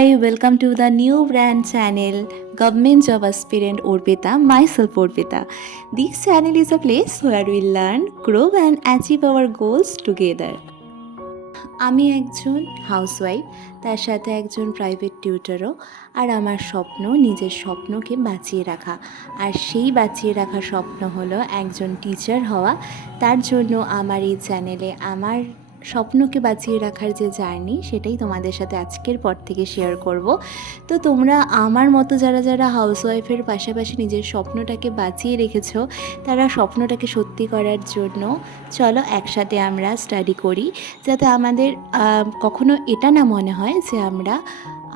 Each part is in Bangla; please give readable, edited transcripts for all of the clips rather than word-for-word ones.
Hi, welcome to the new brand channel Government Job Aspirant Orpita, myself Orpita. This channel is a place where we learn, grow and achieve our goals together. আমি একজন হাউসওয়াইফ, তার সাথে একজন প্রাইভেট টিউটরও। আর আমার স্বপ্ন নিজের স্বপ্নকে বাঁচিয়ে রাখা, আর সেই বাঁচিয়ে রাখা স্বপ্ন হলো একজন টিচার হওয়া। তার জন্য আমার এই চ্যানেলে আমার স্বপ্নকে বাঁচিয়ে রাখার যে জার্নি, সেটাই তোমাদের সাথে আজকের পর থেকে শেয়ার করব। তো তোমরা আমার মতো যারা যারা হাউসওয়াইফের পাশাপাশি নিজের স্বপ্নটাকে বাঁচিয়ে রেখেছো, তারা স্বপ্নটাকে সত্যি করার জন্য চলো একসাথে আমরা স্টাডি করি, যাতে আমাদের কখনো এটা না মনে হয় যে আমরা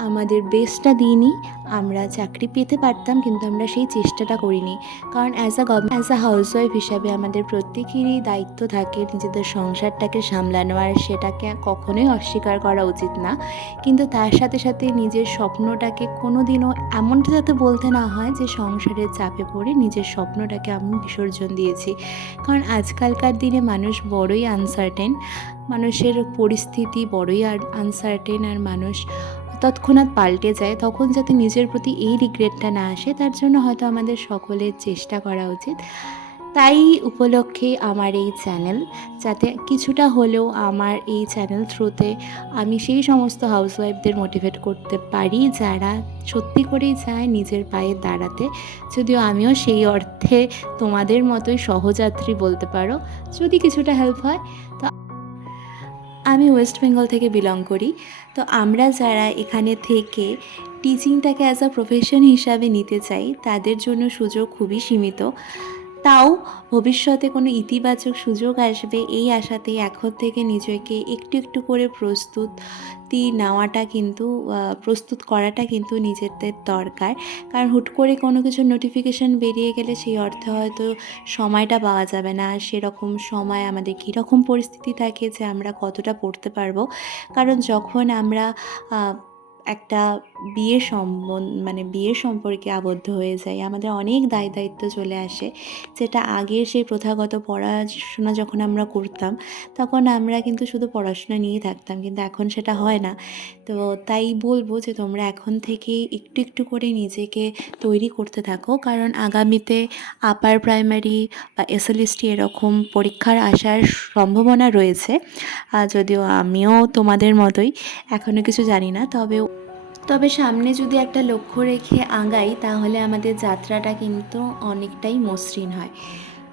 আমাদের বেস্টটা দিইনি। আমরা চাকরি পেতে পারতাম, কিন্তু আমরা সেই চেষ্টাটা করিনি। কারণ অ্যাজ আ হাউসওয়াইফ হিসাবে আমাদের প্রত্যেকেরই দায়িত্ব থাকে নিজেদের সংসারটাকে সামলানো, আর সেটাকে কখনোই অস্বীকার করা উচিত না। কিন্তু তার সাথে সাথে নিজের স্বপ্নটাকে কোনো দিনও এমনটা যাতে বলতে না হয় যে সংসারের চাপে পড়ে নিজের স্বপ্নটাকে আমি বিসর্জন দিয়েছি। কারণ আজকালকার দিনে মানুষ বড়ই আনসার্টেন, মানুষের পরিস্থিতি বড়ই আনসার্টেন, আর মানুষ তৎক্ষণাৎ পাল্টে যায়। তখন যাতে নিজের প্রতি এই রিগ্রেটটা না আসে, তার জন্য হয়তো আমাদের সকলের চেষ্টা করা উচিত। তাই উপলক্ষে আমার এই চ্যানেল, যাতে কিছুটা হলেও আমার এই চ্যানেল থ্রুতে আমি সেই সমস্ত হাউসওয়াইফদের মোটিভেট করতে পারি যারা সত্যি করেই চায় নিজের পায়ে দাঁড়াতে। যদিও আমিও সেই অর্থে তোমাদের মতোই সহযাত্রী বলতে পারো, যদি কিছুটা হেল্প হয়। তো আমি ওয়েস্ট বেঙ্গল থেকে বিলং করি। তো আমরা যারা এখানে থেকে টিচিংটাকে অ্যাজ আ প্রফেশন হিসাবে নিতে চাই, তাদের জন্য সুযোগ খুবই সীমিত। তাও ভবিষ্যতে কোনো ইতিবাচক সুযোগ আসবে এই আশাতেই এখন থেকে নিজেকে একটু একটু করে প্রস্তুত করাটা কিন্তু নিজেদের দরকার। কারণ হুট করে কোনো কিছুর নোটিফিকেশান বেরিয়ে গেলে সেই অর্থে হয়তো সময়টা পাওয়া যাবে না। সেরকম সময় আমাদের কীরকম পরিস্থিতি থাকে যে আমরা কতটা পড়তে পারবো। কারণ যখন আমরা একটা বিয়ের সম্পর্কে আবদ্ধ হয়ে যাই, আমাদের অনেক দায়িত্ব চলে আসে, যেটা আগে সেই প্রথাগত পড়াশোনা যখন আমরা করতাম, তখন আমরা কিন্তু শুধু পড়াশোনা নিয়েই থাকতাম, কিন্তু এখন সেটা হয় না। তো তাই বলবো যে তোমরা এখন থেকে একটু একটু করে নিজেকে তৈরি করতে থাকো, কারণ আগামীতে আপার প্রাইমারি বা এসএলএসটি এরকম পরীক্ষার আসার সম্ভাবনা রয়েছে। যদিও আমিও তোমাদের মতোই এখনও কিছু জানি না, তবে সামনে যদি একটা লক্ষ্য রেখে আগাই, তাহলে আমাদের যাত্রাটা কিন্তু অনেকটাই মসৃণ হয়।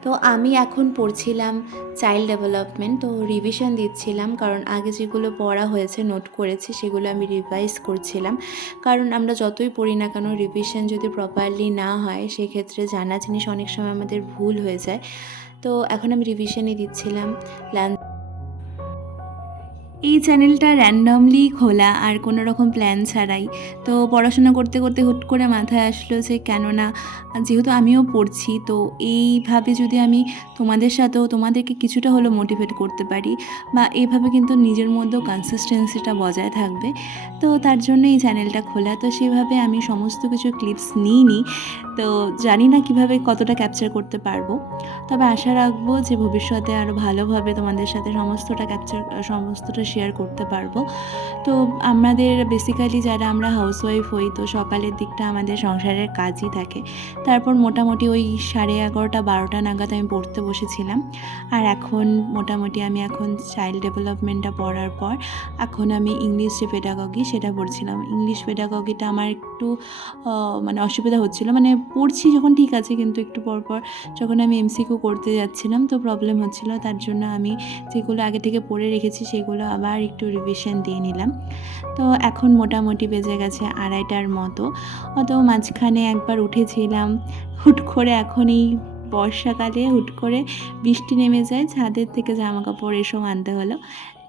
তো আমি এখন পড়ছিলাম চাইল্ড ডেভেলপমেন্ট, তো রিভিশন দিচ্ছিলাম, কারণ আগে যেগুলো পড়া হয়েছে নোট করেছি সেগুলো আমি রিভাইজ করছিলাম। কারণ আমরা যতই পড়ি না কেন, রিভিশন যদি প্রপারলি না হয়, সেক্ষেত্রে জানা জিনিস অনেক সময় আমাদের ভুল হয়ে যায়। তো এখন আমি রিভিশনই দিচ্ছিলাম। এই চ্যানেলটা র্যান্ডমলি খোলা, আর কোনো রকম প্ল্যান ছাড়াই। তো পড়াশোনা করতে করতে হুট করে মাথায় আসলো যে কেননা যেহেতু আমিও পড়ছি, তো এইভাবে যদি আমি তোমাদেরকে কিছুটা হলেও মোটিভেট করতে পারি, বা এইভাবে কিন্তু নিজের মধ্যেও কনসিস্টেন্সিটা বজায় থাকবে। তো তার জন্য এই চ্যানেলটা খোলা। তো সেভাবে আমি সমস্ত কিছু ক্লিপস নিইনি, তো জানি না কিভাবে কতটা ক্যাপচার করতে পারবো। তবে আশা রাখবো যে ভবিষ্যতে আরও ভালোভাবে তোমাদের সাথে সমস্তটা শেয়ার করতে পারবো। তো আমাদের বেসিক্যালি যারা আমরা হাউসওয়াইফ হই, তো সকালের দিকটা আমাদের সংসারের কাজই থাকে। তারপর মোটামুটি ওই 11:30-12টা নাগাদ আমি পড়তে বসেছিলাম। আর এখন মোটামুটি আমি চাইল্ড ডেভেলপমেন্টটা পড়ার পর এখন আমি ইংলিশ যে পেডাগগি সেটা পড়ছিলাম। ইংলিশ পেডাগগিটা আমার একটু অসুবিধা হচ্ছিলো, পড়ছি যখন ঠিক আছে, কিন্তু একটু পরপর যখন আমি এমসিকিউ করতে যাচ্ছিলাম তো প্রবলেম হচ্ছিলো। তার জন্য আমি যেগুলো আগে থেকে পড়ে রেখেছি সেগুলো আবার একটু রিভিশন দিয়ে নিলাম। তো এখন মোটামুটি বেজে গেছে 2:30টার মতো। অত মাঝখানে একবার উঠেছিলাম হুট করে, এখন এই বর্ষাকালে হুট করে বৃষ্টি নেমে যায়, ছাদের থেকে জামা কাপড় এসব আনতে হলো।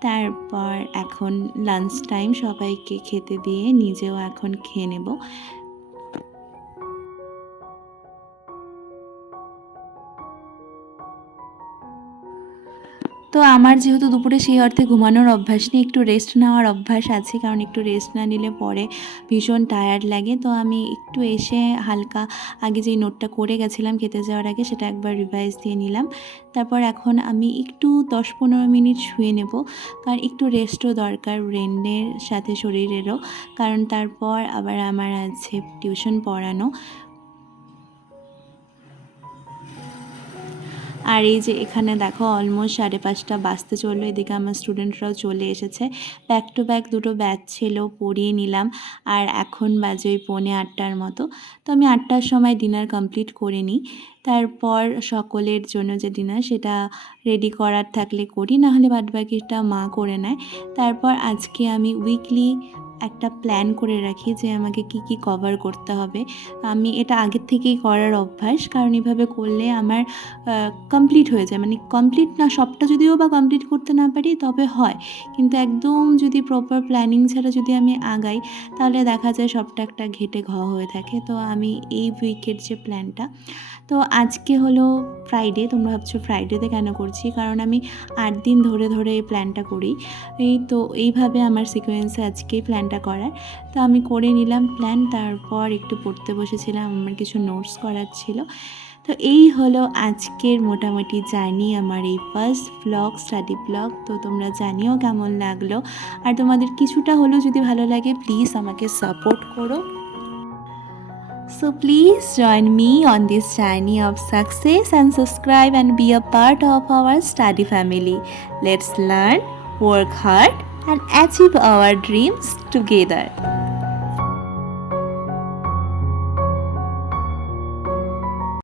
তারপর এখন লাঞ্চ টাইম, সবাইকে খেতে দিয়ে নিজেও এখন খেয়ে নেব। তো আমার যেহেতু দুপুরে সেই অর্থে ঘুমানোর অভ্যাস নেই, একটু রেস্ট নেওয়ার অভ্যাস আছে, কারণ একটু রেস্ট না নিলে পরে ভীষণ টায়ার্ড লাগে। তো আমি একটু এসে হালকা আগে যেই নোটটা করে গেছিলাম খেতে যাওয়ার আগে সেটা একবার রিভাইজ দিয়ে নিলাম। তারপর এখন আমি একটু 10-15 মিনিট শুয়ে নেব, কারণ একটু রেস্টও দরকার ব্রেনের সাথে শরীরেরও, কারণ তারপর আবার আমার আছে টিউশন পড়ানো। আর এই যে এখানে দেখো অলমোস্ট 5:30 বাজতে চললো, এদিকে আমার স্টুডেন্টরাও চলে এসেছে। ব্যাক টু ব্যাক দুটো ব্যাচ ছিল, পড়িয়ে নিলাম। আর এখন বাজে ওই 7:45 মতো। তো আমি 8টার সময় ডিনার কমপ্লিট করে নিই। তারপর সকলের জন্য যে ডিনার সেটা রেডি করার থাকলে করি, নাহলে বাদবাকিটা মা করে নেয়। তারপর আজকে আমি উইকলি একটা প্ল্যান করে রাখি যে আমাকে কি কি কভার করতে হবে। আমি এটা আগের থেকেই করার অভ্যাস, কারণ এভাবে করলে আমার কমপ্লিট হয়ে যায়, মানে কমপ্লিট না সবটা যদিও বা কমপ্লিট করতে না পারি তবে হয়, কিন্তু একদম যদি প্রপার প্ল্যানিং ছাড়া যদি আমি আগাই তাহলে দেখা যায় সবটা একটা ঘেটে হয়ে থাকে। তো আমি এই উইকের যে প্ল্যানটা, তো আজকে হলো ফ্রাইডে। তোমরা ভাবছো ফ্রাইডেতে কেন করছি, কারণ আমি 8 দিন ধরে ধরে এই প্ল্যানটা করি। তো এইভাবে আমার সিকোয়েন্সে আজকেই প্ল্যানটা করার। তো আমি করে নিলাম প্ল্যান, তারপর একটু পড়তে বসেছিলাম, আমার কিছু নোটস করার ছিল। তো এই হলো আজকের মোটামুটি জার্নি, আমার এই ফার্স্ট ব্লগ, স্টাডি ব্লগ। তো তোমরা জানিও কেমন লাগলো, আর তোমাদের কিছুটা হলেও যদি ভালো লাগে প্লিজ আমাকে সাপোর্ট করো। So please join me on this journey of success and subscribe and be a part of our study family. Let's learn, work hard and achieve our dreams together.